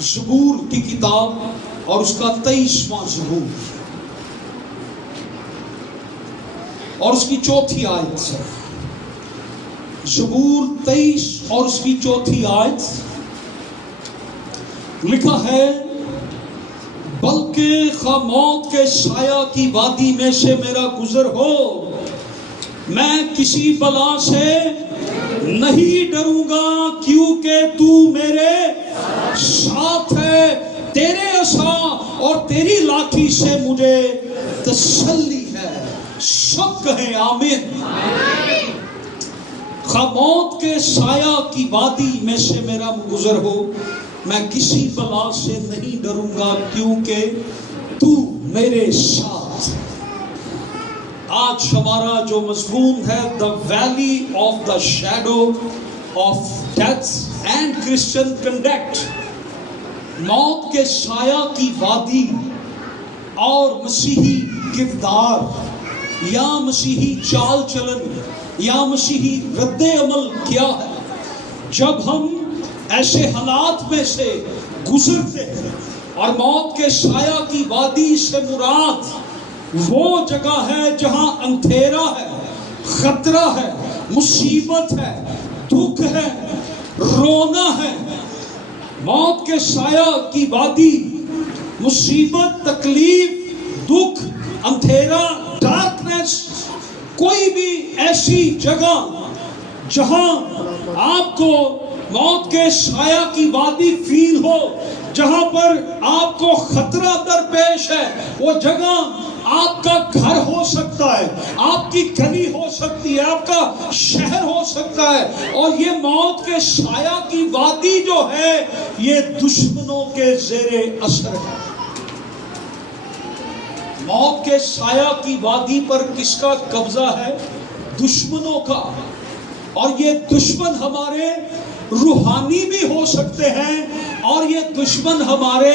زبور کی کتاب اور اس کا 23واں زبور اور اس کی 4تھی آیت سے. زبور 23 اور اس کی 4تھی آیت لکھا ہے، بلکہ خواہ موت کے سایہ کی وادی میں سے میرا گزر ہو، میں کسی بلا سے نہیں ڈروں گا، کیونکہ تو میرے ساتھ ہے، تیرے عصا اور تیری لاٹھی سے مجھے تسلی ہے. سب کہیں آمین. خواہ موت کے سایہ کی وادی میں سے میرا گزر ہو، میں کسی بلا سے نہیں ڈروں گا، کیونکہ تو میرے ساتھ. آج ہمارا جو مضمون ہے The Valley of the Shadow of Death and Christian Conduct، موت کے سایہ کی وادی اور مسیحی کردار یا مسیحی چال چلن یا مسیحی رد عمل کیا ہے جب ہم ایسے حالات میں سے گزرتے ہیں. اور موت کے سایہ کی وادی سے مراد وہ جگہ ہے جہاں اندھیرا ہے، خطرہ ہے، مصیبت ہے، دکھ ہے، رونا ہے. موت کے سایہ کی وادی مصیبت، تکلیف، دکھ، اندھیرا، ڈارکنیس، کوئی بھی ایسی جگہ جہاں آپ کو موت کے سایہ کی وادی فیل ہو، جہاں پر آپ کو خطرہ درپیش ہے، وہ جگہ آپ کا گھر ہو سکتا ہے، آپ کی گلی ہو سکتی ہے، آپ کا شہر ہو سکتا ہے. اور یہ موت کے سایہ کی وادی جو ہے یہ دشمنوں کے زیر اثر ہے. موت کے سایہ کی وادی پر کس کا قبضہ ہے؟ دشمنوں کا. اور یہ دشمن ہمارے روحانی بھی ہو سکتے ہیں اور یہ دشمن ہمارے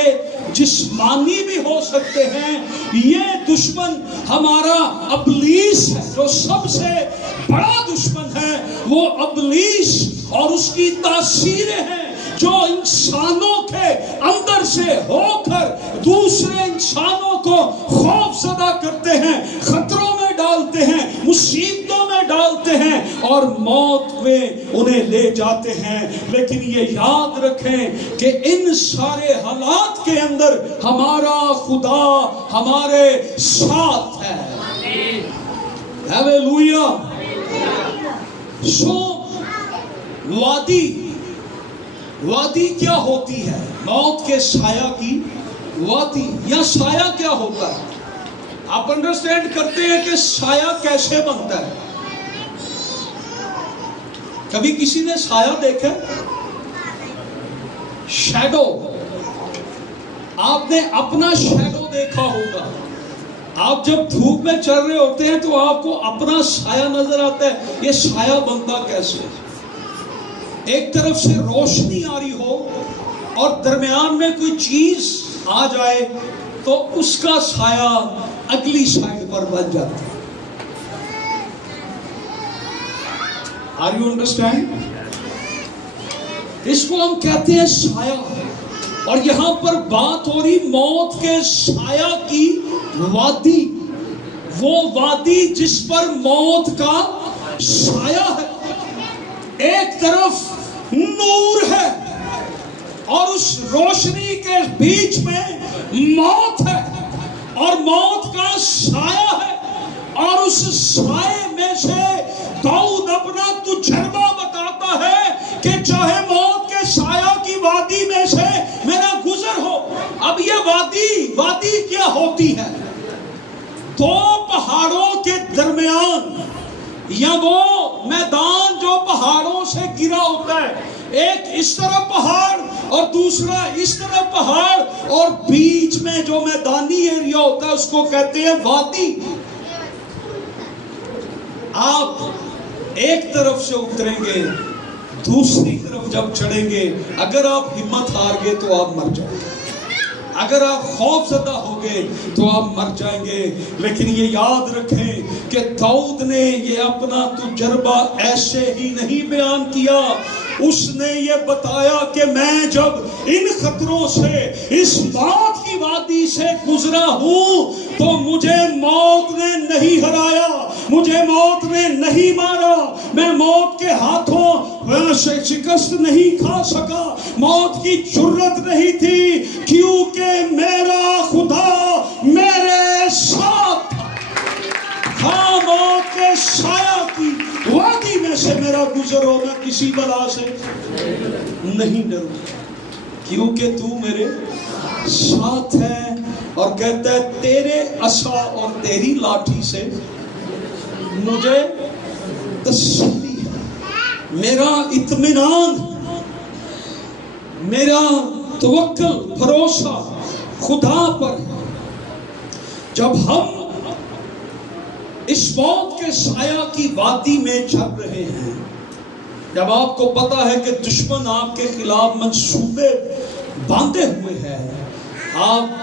جسمانی بھی ہو سکتے ہیں. یہ دشمن ہمارا ابلیس ہے، جو سب سے بڑا دشمن ہے وہ ابلیس اور اس کی تاثیریں ہیں جو انسانوں کے اندر سے ہو کر دوسرے انسانوں کو خوف زدہ کرتے ہیں، خطروں میں ڈالتے ہیں، مصیبتوں میں ڈالتے ہیں اور موت میں انہیں لے جاتے ہیں. لیکن یہ یاد رکھیں کہ ان سارے حالات کے اندر ہمارا خدا ہمارے ساتھ ہے. ہیلیلویا. سو وادی کیا ہوتی ہے؟ موت کے سایہ کی وادی یا سایہ کیا ہوتا ہے؟ آپ انڈرسٹینڈ کرتے ہیں کہ سایہ کیسے بنتا ہے؟ کبھی کسی نے سایہ دیکھا؟ شیڈو. آپ نے اپنا شیڈو دیکھا ہوگا. آپ جب دھوپ میں چل رہے ہوتے ہیں تو آپ کو اپنا سایہ نظر آتا ہے. یہ سایہ بنتا کیسے؟ ایک طرف سے روشنی آ رہی ہو اور درمیان میں کوئی چیز آ جائے تو اس کا سایہ اگلی سائڈ پر بن جاتا ہے. Are you understand? اس کو ہم کہتے ہیں سایہ. اور یہاں پر بات ہو رہی موت کے سایہ کی وادی، وہ وادی جس پر موت کا سایہ ہے. ایک طرف نور ہے اور اس روشنی کے بیچ میں موت ہے اور موت کا سایہ ہے. اور اس سائے میں سے داؤد اپنا تجربہ بتاتا ہے کہ چاہے موت کے سایہ کی وادی میں سے میرا گزر ہو. اب یہ وادی کیا ہوتی ہے؟ دو پہاڑوں کے درمیان یا وہ میدان جو پہاڑوں سے گرا ہوتا ہے، ایک اس طرف پہاڑ اور دوسرا اس طرف پہاڑ، اور بیچ میں جو میدانی ایریا ہوتا ہے اس کو کہتے ہیں وادی. آپ ایک طرف سے اتریں گے، دوسری طرف جب چڑھیں گے، اگر آپ ہمت ہار گئے تو آپ مر جائیں گے. اگر آپ خوف زدہ ہوگے تو آپ مر جائیں گے. لیکن یہ یاد رکھیں کہ داؤد نے یہ اپنا تجربہ ایسے ہی نہیں بیان کیا. اس نے یہ بتایا کہ میں جب ان خطروں سے اس موت کی وادی سے گزرا ہوں تو مجھے موت نے نہیں ہرایا, مجھے موت نے نہیں مارا, میں موت کے ہاتھوں سے شکست نہیں کھا سکا, موت کی جرت نہیں تھی, کیونکہ میرا خدا میرے ساتھ. ہاں, موت کے سایہ کی وادی میں سے میرا گزر ہو, میں کسی بلا سے نہیں ڈروں, کیونکہ تو میرے ساتھ ہے. اور کہتا ہے تیرے عصا اور تیری لاٹھی سے مجھے تسلی ہے. میرا اطمینان, میرا توکل, بھروسہ خدا پر ہے. جب ہم اس موت کے سایہ کی وادی میں چل رہے ہیں, جب آپ کو پتا ہے کہ دشمن آپ کے خلاف منصوبے باندھے ہوئے ہیں, آپ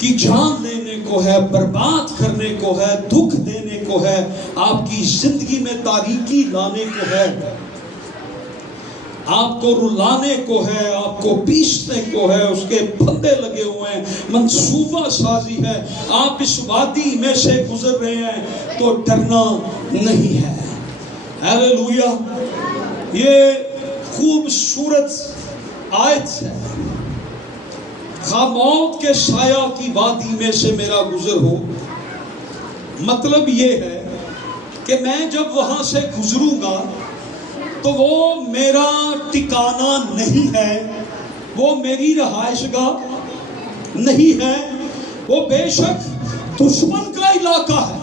کی جان لینے کو ہے, برباد کرنے کو ہے, دکھ دینے کو ہے, آپ کی زندگی میں تاریکی لانے کو ہے, آپ کو رلانے کو ہے, آپ کو پیسنے کو ہے, اس کے پھندے لگے ہوئے ہیں, منصوبہ سازی ہے, آپ اس وادی میں سے گزر رہے ہیں تو ڈرنا نہیں ہے. ہیلیلویا. یہ خوبصورت آیت ہے. موت کے سایہ کی وادی میں سے میرا گزر ہو, مطلب یہ ہے کہ میں جب وہاں سے گزروں گا تو وہ میرا ٹھکانہ نہیں ہے, وہ میری رہائش گاہ نہیں ہے, وہ بے شک دشمن کا علاقہ ہے,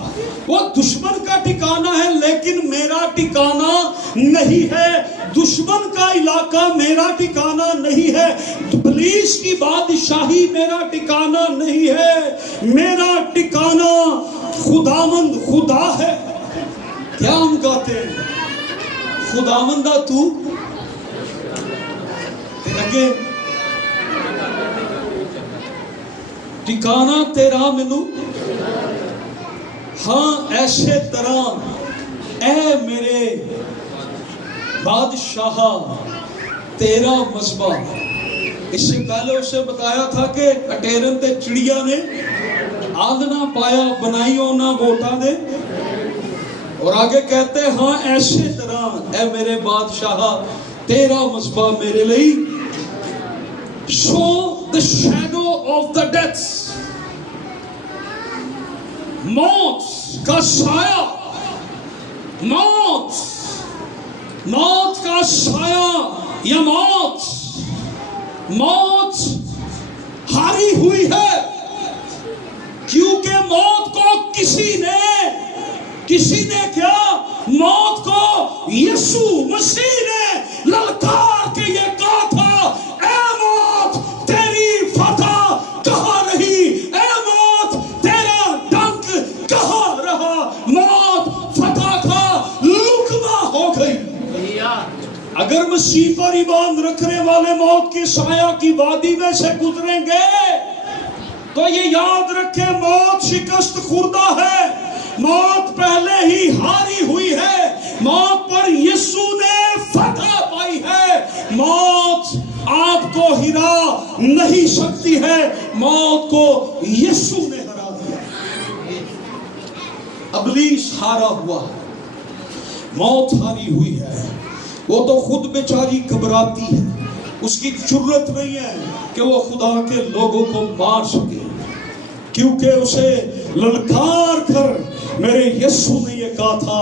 وہ دشمن کا ٹھکانہ ہے, لیکن میرا ٹھکانہ نہیں ہے. دشمن کا علاقہ میرا ٹھکانہ نہیں ہے, ابلیس کی بادشاہی میرا ٹھکانہ نہیں ہے, میرا ٹھکانہ خداوند خدا ہے. کیا ہم کہتے ہیں؟ خداوندہ تو لگے ٹھکانہ تیرا ملو. ہاں, ایسے طرح اے میرے بادشاہ تیرا مذبح. اس سے پہلے اسے بتایا تھا کہ اٹیرن تے چڑیا نے آدنا پایا بنائی ہونا ووٹاں دے, اور آگے کہتے ہیں ہاں ایسے طرح اے میرے بادشاہ تیرا مذبح میرے لئی. So the shadow of the death, موت کا سایہ, موت کا سایہ یا موت ہاری ہوئی ہے, کیونکہ موت کو کسی نے کیا, موت کو یسوع مسیح نے للکار کے یہ کہا تھا, اے موت تیری فتح کہاں رہی, اے موت تیرا ڈنک کہاں رہا, موت فتح کا لقمہ ہو گئی. اگر مسیح پر ایمان رکھنے والے موت کی سایہ کی وادی میں سے گزریں گے تو یہ یاد رکھیں موت شکست خوردہ ہے, موت پہلے ہی ہاری ہوئی ہے, موت پر یسوع نے فتح پائی ہے, موت آپ کو ہرا نہیں سکتی ہے, موت کو یسوع نے ہرا دیا. ابلیس ہارا ہوا ہے, موت ہاری ہوئی ہے, وہ تو خود بیچاری گھبراتی ہے, اس کی جرت نہیں ہے کہ وہ خدا کے لوگوں کو مار سکے, کیونکہ اسے للکار کر میرے یسوع نے یہ کہا تھا.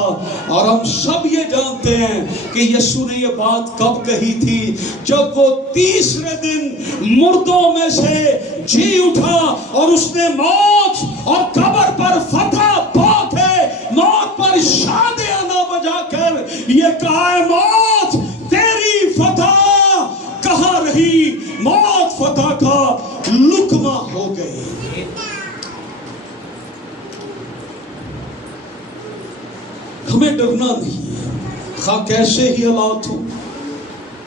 اور ہم سب یہ جانتے ہیں کہ یسوع نے یہ بات کب کہی تھی, جب وہ تیسرے دن مردوں میں سے جی اٹھا اور اس نے موت اور قبر پر فتح پا کے موت پر شادیانہ بجا کر یہ کہا, موت تیری فتح کہاں رہی, موت فتح کا لقمہ ہو گئی. ہمیں ڈرنا نہیں ہے, خواہ کیسے ہی حالات ہو,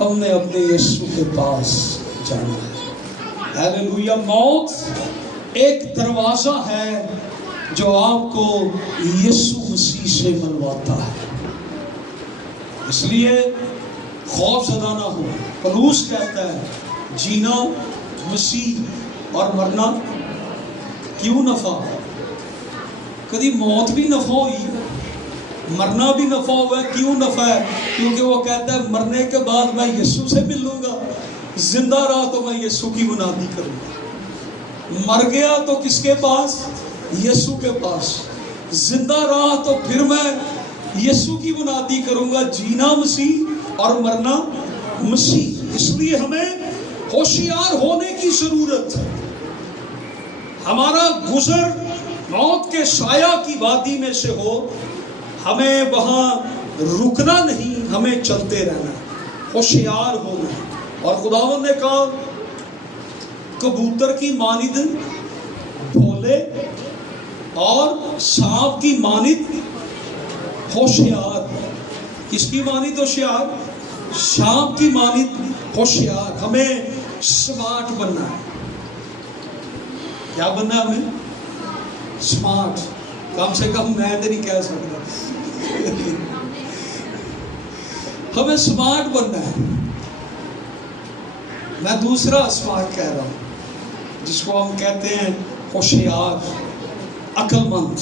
ہم نے اپنے یسوع کے پاس جانا ہے۔ ہیلیلویا۔ موت ایک دروازہ ہے جو آپ کو یسوع مسیح سے ملواتا ہے، اس لیے خوف زدہ نہ ہو۔ پولس کہتا ہے جینا مسیح اور مرنا کیوں نفع؟ کبھی موت بھی نفع ہوئی، مرنا بھی نفع ہوا ہے۔ کیوں نفع ہے؟ کیونکہ وہ کہتا ہے مرنے کے بعد میں یسوع سے ملوں گا، زندہ رہا تو میں یسوع کی منادی کروں گا۔ مر گیا تو کس کے پاس؟ یسوع کے پاس۔ زندہ رہا تو پھر میں یسوع کی منادی کروں گا۔ جینا مسیح اور مرنا مسیح۔ اس لیے ہمیں ہوشیار ہونے کی ضرورت ہے۔ ہمارا گزر موت کے سایہ کی وادی میں سے ہو، ہمیں وہاں رکنا نہیں، ہمیں چلتے رہنا، ہوشیار ہونا۔ اور خداوند نے کہا کبوتر کی مانند بھولے اور سانپ کی مانند ہوشیار۔ کس کی مانند ہوشیار؟ سانپ کی مانند ہوشیار۔ ہمیں سمارٹ بننا ہے۔ کیا بننا ہے ہمیں؟ سمارٹ۔ کم سے کم میں تو نہیں کہہ سکتا، ہمیں سمارٹ بننا ہے۔ میں دوسرا سمارٹ کہہ رہا ہوں، جس کو ہم کہتے ہیں ہوشیار، عقل مند،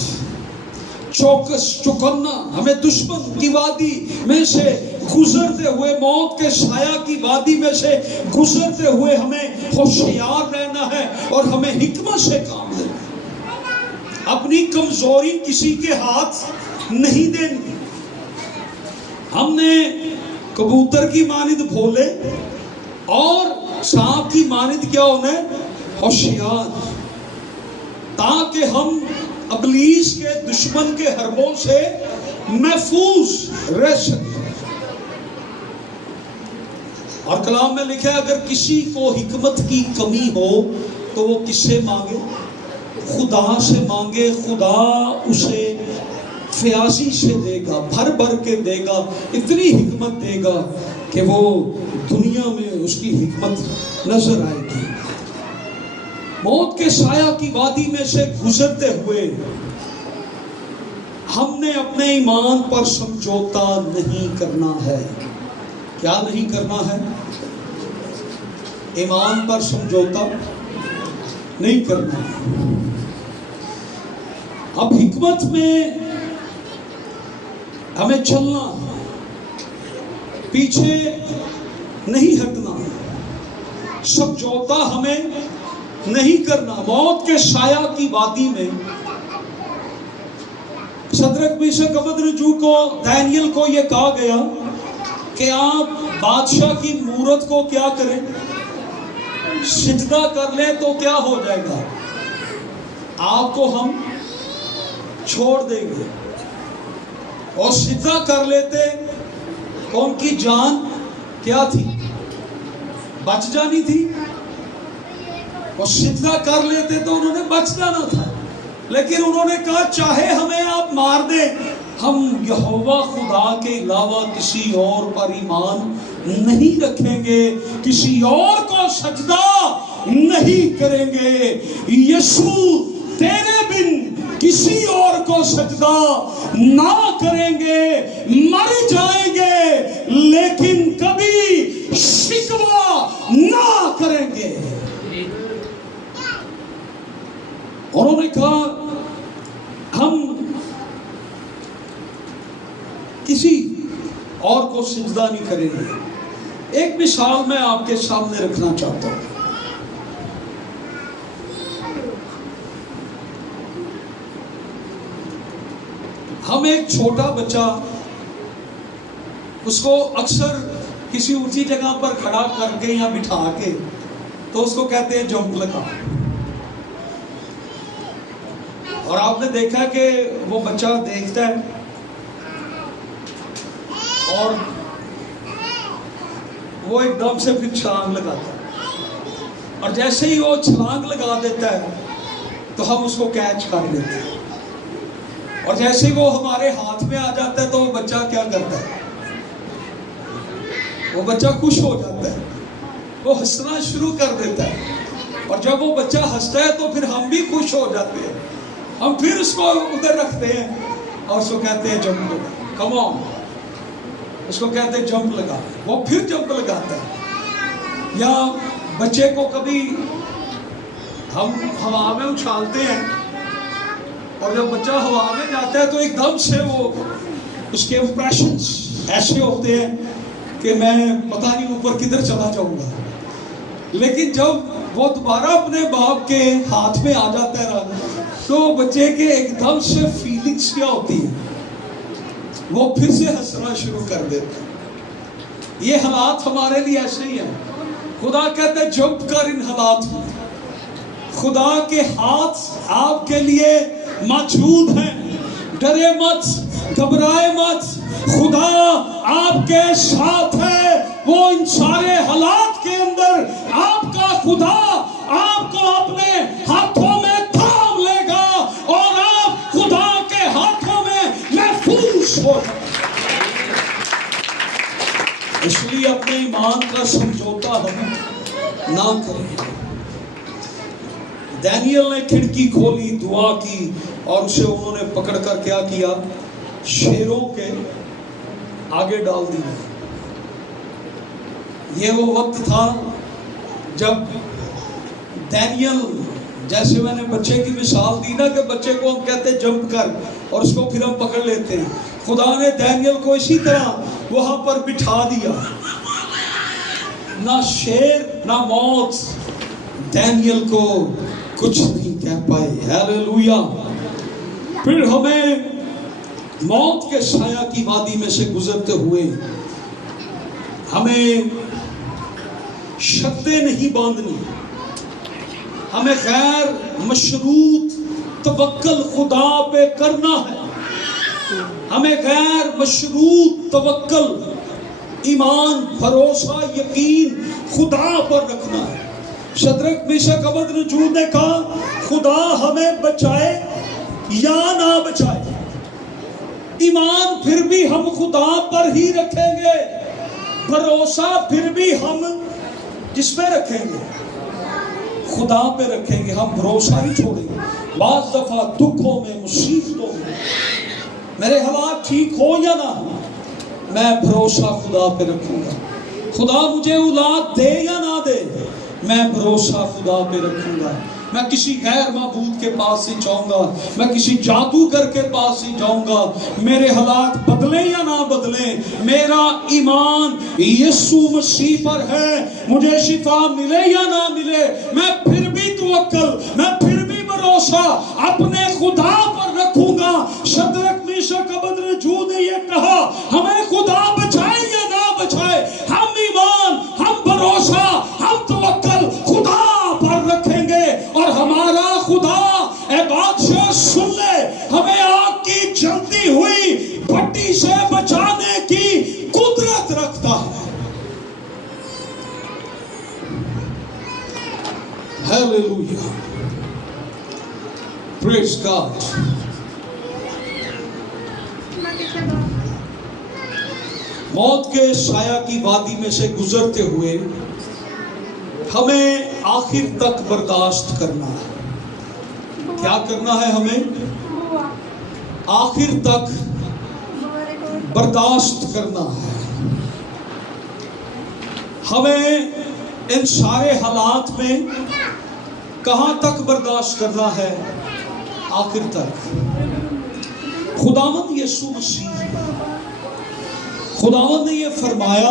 چوکس، چوکنا۔ ہمیں دشمن کی وادی میں سے گزرتے ہوئے، موت کے سایہ کی وادی میں سے گزرتے ہوئے ہمیں ہوشیار رہنا ہے اور ہمیں حکمت سے کام لینا ہے۔ اپنی کمزوری کسی کے ہاتھ نہیں دینی۔ ہم نے کبوتر کی مانند بھولے اور سانپ کی مانند کیا ہونا ہے؟ ہوشیار، تاکہ ہم ابلیس کے دشمن کے حربوں سے محفوظ رہ سکیں۔ اور کلام میں لکھا ہے اگر کسی کو حکمت کی کمی ہو تو وہ کس سے مانگے؟ خدا سے مانگے۔ خدا اسے فیاضی سے دے گا، بھر بھر کے دے گا، اتنی حکمت دے گا کہ وہ دنیا میں اس کی حکمت نظر آئے گی۔ موت کے سایہ کی وادی میں سے گزرتے ہوئے ہم نے اپنے ایمان پر سمجھوتا نہیں کرنا ہے۔ کیا نہیں کرنا ہے؟ ایمان پر سمجھوتا نہیں کرنا ہے۔ اب حکمت میں ہمیں چلنا، پیچھے نہیں ہٹنا، سمجھوتا ہمیں نہیں کرنا۔ موت کے سایہ کی وادی میں شدرک میشک ابدنجو کو، دانیل کو یہ کہا گیا کہ آپ بادشاہ کی مورت کو کیا کریں؟ سجدہ کر لیں تو کیا ہو جائے گا؟ آپ کو ہم چھوڑ دیں گے۔ اور سجدہ کر لیتے تو ان کی جان کیا تھی؟ بچ جانی تھی۔ اور سجدہ کر لیتے تو انہوں نے بچ جانا تھا، لیکن انہوں نے کہا چاہے ہمیں آپ مار دیں، ہم یہوہ خدا کے علاوہ کسی اور پر ایمان نہیں رکھیں گے، کسی اور کو سجدہ نہیں کریں گے۔ یسوع تیرے بن کسی اور کو سجدہ نہ کریں گے، مر جائیں گے لیکن کبھی شکوہ نہ کریں گے۔ انہوں نے کہا ہم کسی اور کو سجدہ نہیں کریں گے۔ ایک مثال میں آپ کے سامنے رکھنا چاہتا ہوں۔ ہم ایک چھوٹا بچہ، اس کو اکثر کسی اونچی جگہ پر کھڑا کر کے یا بٹھا کے تو اس کو کہتے ہیں جمپ لگا۔ اور آپ نے دیکھا کہ وہ بچہ دیکھتا ہے اور وہ ایک دم سے پھر چھلانگ لگاتا ہے، اور جیسے ہی وہ چھلانگ لگا دیتا ہے تو ہم اس کو کیچ کر لیتے ہیں، اور جیسے ہی وہ ہمارے ہاتھ میں آ جاتا ہے تو وہ بچہ کیا کرتا ہے؟ وہ بچہ خوش ہو جاتا ہے، وہ ہنسنا شروع کر دیتا ہے، اور جب وہ بچہ ہنستا ہے تو پھر ہم بھی خوش ہو جاتے ہیں، ہم پھر اس کو ادھر رکھتے ہیں اور اس کو کہتے ہیں جمپ لگا، کم آن، اس کو کہتے ہیں جمپ لگا، وہ پھر جمپ لگاتا ہے۔ یا بچے کو کبھی ہم ہوا میں اچھالتے ہیں، اور جب بچہ ہوا میں جاتا ہے تو ایک دم سے وہ اس کے امپریشنز ایسے ہوتے ہیں کہ میں پتہ نہیں اوپر کدھر چلا جاؤں گا، لیکن جب وہ دوبارہ اپنے باپ کے ہاتھ میں آ جاتا ہے تو بچے کے ایک دم سے فیلنگز کیا ہوتی ہیں، وہ پھر سے ہنسنا شروع کر دیتے ہیں۔ یہ حالات ہمارے لیے ایسے ہی ہیں۔ خدا کہتا ہے جمپ کر ان حالات میں، خدا کے ہاتھ آپ کے لیے موجود ہیں، ڈرے مت، گھبرائے مت، خدا آپ کے ساتھ ہے، وہ ان سارے حالات کے اندر آپ کا خدا آپ کو اپنے ہاتھوں میں تھام لے گا اور آپ خدا کے ہاتھوں میں محفوظ ہو جائیں۔ اس لیے اپنے ایمان کا سمجھوتا ہم نہ کریں۔ دانیل نے کھڑکی کھولی، دعا کی، اور اسے انہوں نے پکڑ کر کیا کیا؟ شیروں کے آگے ڈال دیا۔ یہ وہ وقت تھا جب دانیل، جیسے میں نے بچے کی مثال دی نا کہ بچے کو ہم کہتے جمپ کر اور اس کو پھر ہم پکڑ لیتے ہیں، خدا نے دانیل کو اسی طرح وہاں پر بٹھا دیا، نہ شیر نہ موت دانیل کو کچھ نہیں کہہ پائے۔ ہیلیلویا۔ پھر ہمیں موت کے سایہ کی وادی میں سے گزرتے ہوئے ہمیں شرطیں نہیں باندھنی، ہمیں غیر مشروط توکل خدا پہ کرنا ہے، ہمیں غیر مشروط توکل، ایمان، بھروسہ، یقین خدا پر رکھنا ہے۔ شدرک میشک ابدنجو نے کہا خدا ہمیں بچائے یا نہ بچائے، ایمان پھر بھی ہم خدا پر ہی رکھیں گے، بھروسہ پھر بھی ہم جس پہ رکھیں گے؟ خدا پہ رکھیں گے، ہم بھروسہ نہیں چھوڑیں گے۔ بعض دفعہ دکھوں میں، مصیبتوں میں، میرے حالات ٹھیک ہو یا نہ ہو، میں بھروسہ خدا پہ رکھوں گا۔ خدا مجھے اولاد دے یا نہ دے، میں بھروسہ خدا پہ رکھوں گا۔ میں کسی غیر معبود کے پاس نہیں جاؤں گا، میں کسی جادوگر کے پاس نہیں جاؤں گا۔ میرے حالات بدلیں یا نہ بدلیں، میرا ایمان یسوع مسیح پر ہے، مجھے شفا ملے یا نہ ملے، میں پھر بھی توکل، میں پھر بھی بھروسہ اپنے خدا پر رکھوں گا۔ شدرک میشک ابدنجو نے یہ کہا ہمیں خدا بچائے یا نہ بچائے، ہم ایمان، ہم بھروسہ، ہم توکل خدا پر رکھیں گے، اور ہمارا خدا اے بادشاہ سن لے، ہمیں آگ کی جلتی ہوئی بھٹی سے بچانے کی قدرت رکھتا ہے۔ ہیلیلویا، پریز گاڈ۔ موت کے سایہ کی وادی میں سے گزرتے ہوئے ہمیں آخر تک برداشت کرنا ہے۔ کیا کرنا ہے ہمیں؟ آخر تک برداشت کرنا ہے۔ ہمیں ان سارے حالات میں کہاں تک برداشت کرنا ہے؟ آخر تک۔ خداوند یسوع مسیح، خداوند نے یہ فرمایا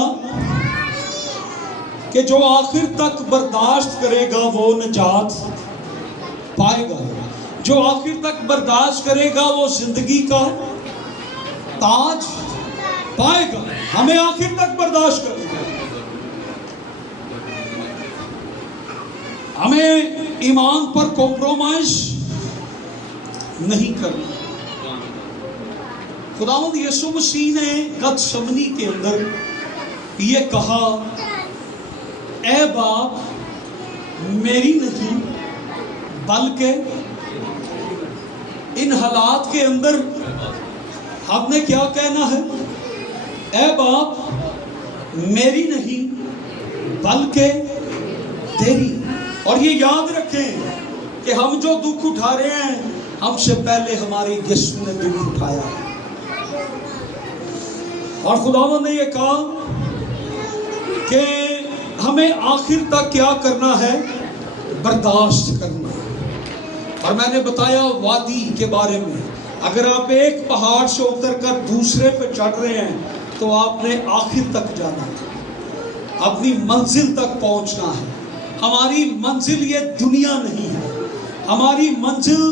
کہ جو آخر تک برداشت کرے گا وہ نجات پائے گا، جو آخر تک برداشت کرے گا وہ زندگی کا تاج پائے گا۔ ہمیں آخر تک برداشت کرنا ہے، ہمیں ایمان پر کمپرومائز نہیں کرنا۔ خداوند یسوع مسیح نے گتسمنی کے اندر یہ کہا، اے باپ میری نہیں بلکہ ان حالات کے اندر ہم نے کیا کہنا ہے؟ اے باپ میری نہیں بلکہ تیری. اور یہ یاد رکھیں کہ ہم جو دکھ اٹھا رہے ہیں ہم سے پہلے ہمارے یسوع نے دکھ اٹھایا. اور خداوند نے یہ کہا کہ ہمیں آخر تک کیا کرنا ہے؟ برداشت کرنا. اور میں نے بتایا وادی کے بارے میں، اگر آپ ایک پہاڑ سے اتر کر دوسرے پہ چڑھ رہے ہیں تو آپ نے آخر تک جانا ہے، اپنی منزل تک پہنچنا ہے. ہماری منزل یہ دنیا نہیں ہے، ہماری منزل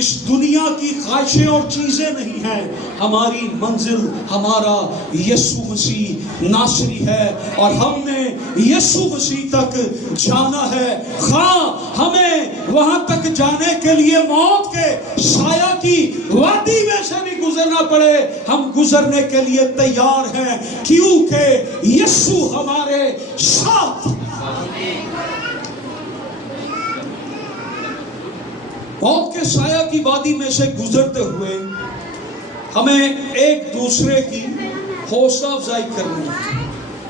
اس دنیا کی خواہشیں اور چیزیں نہیں ہیں. ہماری منزل ہمارا یسوع مسیح ناصری ہے، اور ہم نے یسوع مسیح تک جانا ہے. خواہ ہمیں وہاں تک جانے کے لیے موت کے سایہ کی وادی میں سے بھی گزرنا پڑے، ہم گزرنے کے لیے تیار ہیں، کیونکہ یسوع ہمارے ساتھ. موت کے سایہ کی وادی میں سے گزرتے ہوئے ہمیں ایک دوسرے کی حوصلہ افزائی کرنی ہے،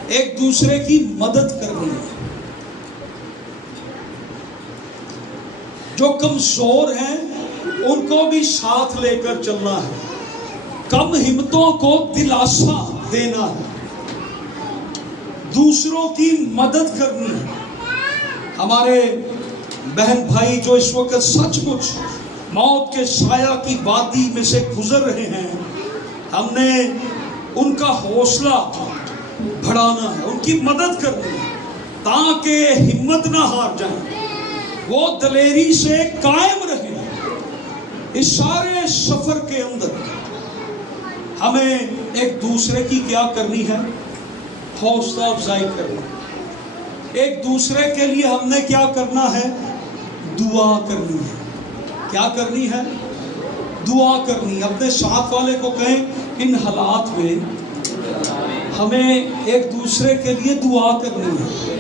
ایک دوسرے کی مدد کرنی ہے. جو کمزور ہیں ان کو بھی ساتھ لے کر چلنا ہے، کم ہمتوں کو دلاسا دینا ہے، دوسروں کی مدد کرنی ہے. ہمارے بہن بھائی جو اس وقت سچ مچ موت کے سایہ کی وادی میں سے گزر رہے ہیں، ہم نے ان کا حوصلہ بڑھانا ہے، ان کی مدد کرنی ہے تاکہ ہمت نہ ہار جائیں، وہ دلیری سے قائم رہیں. اس سارے سفر کے اندر ہمیں ایک دوسرے کی کیا کرنی ہے؟ حوصلہ افزائی کرنی. ایک دوسرے کے لیے ہم نے کیا کرنا ہے؟ دعا کرنی ہے. کیا کرنی ہے؟ دعا کرنی. اپنے ساتھ والے کو کہیں ان حالات میں ہمیں ایک دوسرے کے لیے دعا کرنی ہے.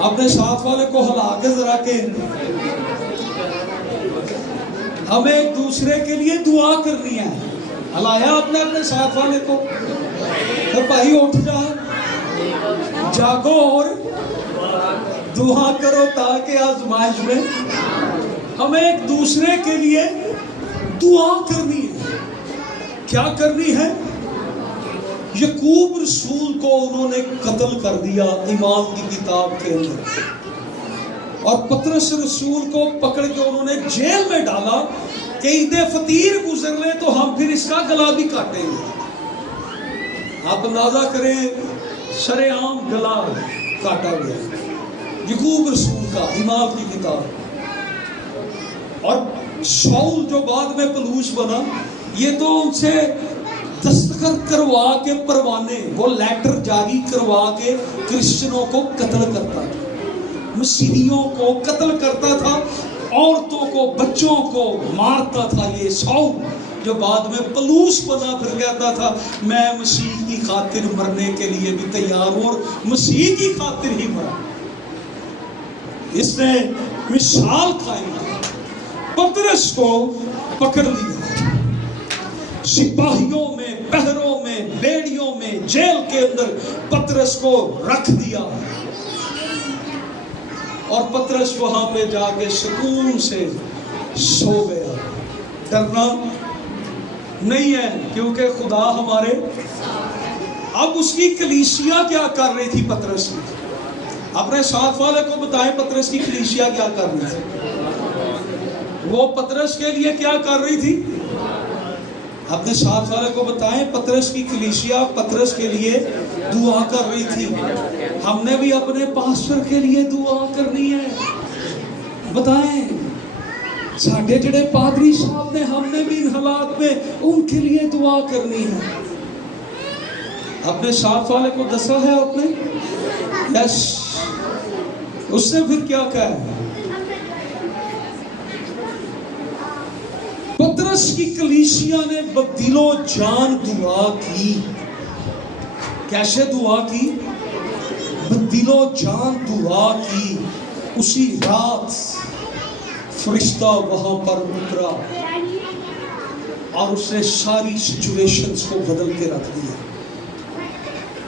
اپنے ساتھ والے کو ہلا کے ذرا کہ ہمیں ایک دوسرے کے لیے دعا کرنی ہے. ہلایا آپ نے اپنے ساتھ والے کو؟ تو بھائی اٹھ جا، جاگو اور دعا کرو تاکہ آزمائش میں. ہمیں ایک دوسرے کے لیے دعا کرنی ہے. کیا کرنی ہے؟ یعقوب رسول کو انہوں نے قتل کر دیا ایمان کی کتاب کے اندر، اور پطرس رسول کو پکڑ کے انہوں نے جیل میں ڈالا کہ عید فطیر گزر لے تو ہم پھر اس کا گلا بھی کاٹیں گے. آپ اندازہ کریں شرے عام گلا کاٹا گیا یعقوب رسول کا ایمان کی کتاب. اور شاؤل جو بعد میں پلوس بنا، یہ تو ان سے دستخط کروا کے پروانے، وہ لیٹر جاری کروا کے کرسچنوں کو قتل کرتا تھا، مسیحیوں کو قتل کرتا تھا، عورتوں کو بچوں کو مارتا تھا. یہ شاؤل جو بعد میں پلوس بنا، پھر کہتا تھا میں مسیح کی خاطر مرنے کے لیے بھی تیار ہوں، اور مسیح کی خاطر ہی مرا. اس نے مثال قائم کی. پطرس کو پکڑ لیا، سپاہیوں میں، پہروں میں، بیڑیوں میں، جیل کے اندر پطرس کو رکھ دیا، اور پطرس وہاں پہ جا کے سکون سے سو گیا. ڈرنا نہیں ہے کیونکہ خدا ہمارے. اب اس کی کلیسیا کیا کر رہی تھی پطرس کی؟ اپنے ساتھ والے کو بتائیں پطرس کی کلیسیا کیا کر رہی تھی؟ وہ پطرس کے لیے کیا کر رہی تھی؟ اپنے ساتھ والے کو بتائیں پطرس کی کلیسیا پطرس کے لیے دعا کر رہی تھی. ہم نے بھی اپنے پاسٹر کے لیے دعا کرنی ہے. بتائیں ساڈے جڑے پادری صاحب نے، ہم نے بھی ان حالات میں ان کے لیے دعا کرنی ہے. اپنے ساتھ والے کو دسا ہے آپ نے؟ یس. اس نے پھر کیا کہا ہے؟ پطرس کی کلیسیا نے بدل و جان دعا کی. کیسے دعا کی؟ بدل و جان دعا کی. اسی رات فرشتہ وہاں پر اترا اور اس نے ساری سچویشنز کو بدل کے رکھ دیا.